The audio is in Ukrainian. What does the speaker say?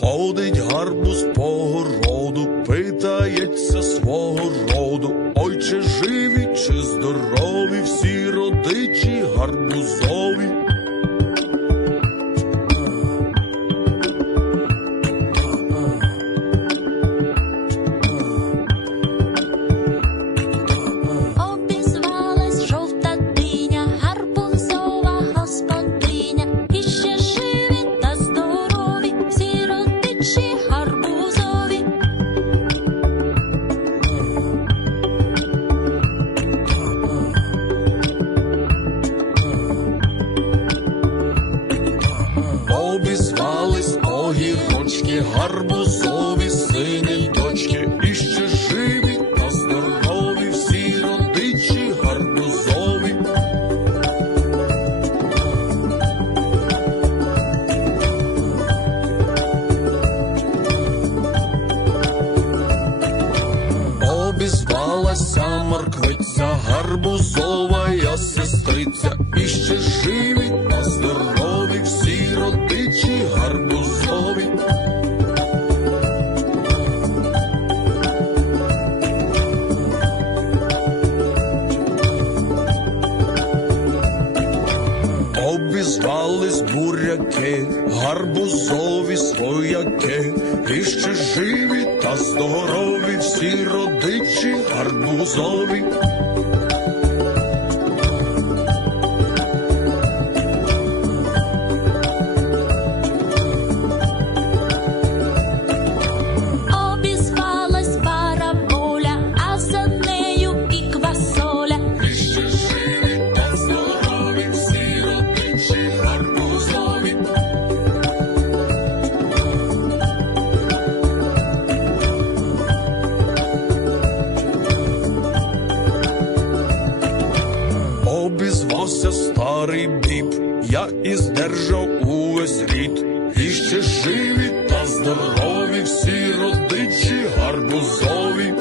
Ходить гарбуз по городу, питається свого роду. Ой, чи живі, родичі гарбузові. Обізвались огірочки, гарбузові Обізвалася морквиця, гарбузова сестриця, і ще живі та здорові, всі родичі гарбузові. Обізвались буряки, гарбузові свояки, і ще живі та здорові, всі родичі гарбузові. Назвався старий біб, я і здержав увесь рід, і ще живі та здорові всі родичі гарбузові.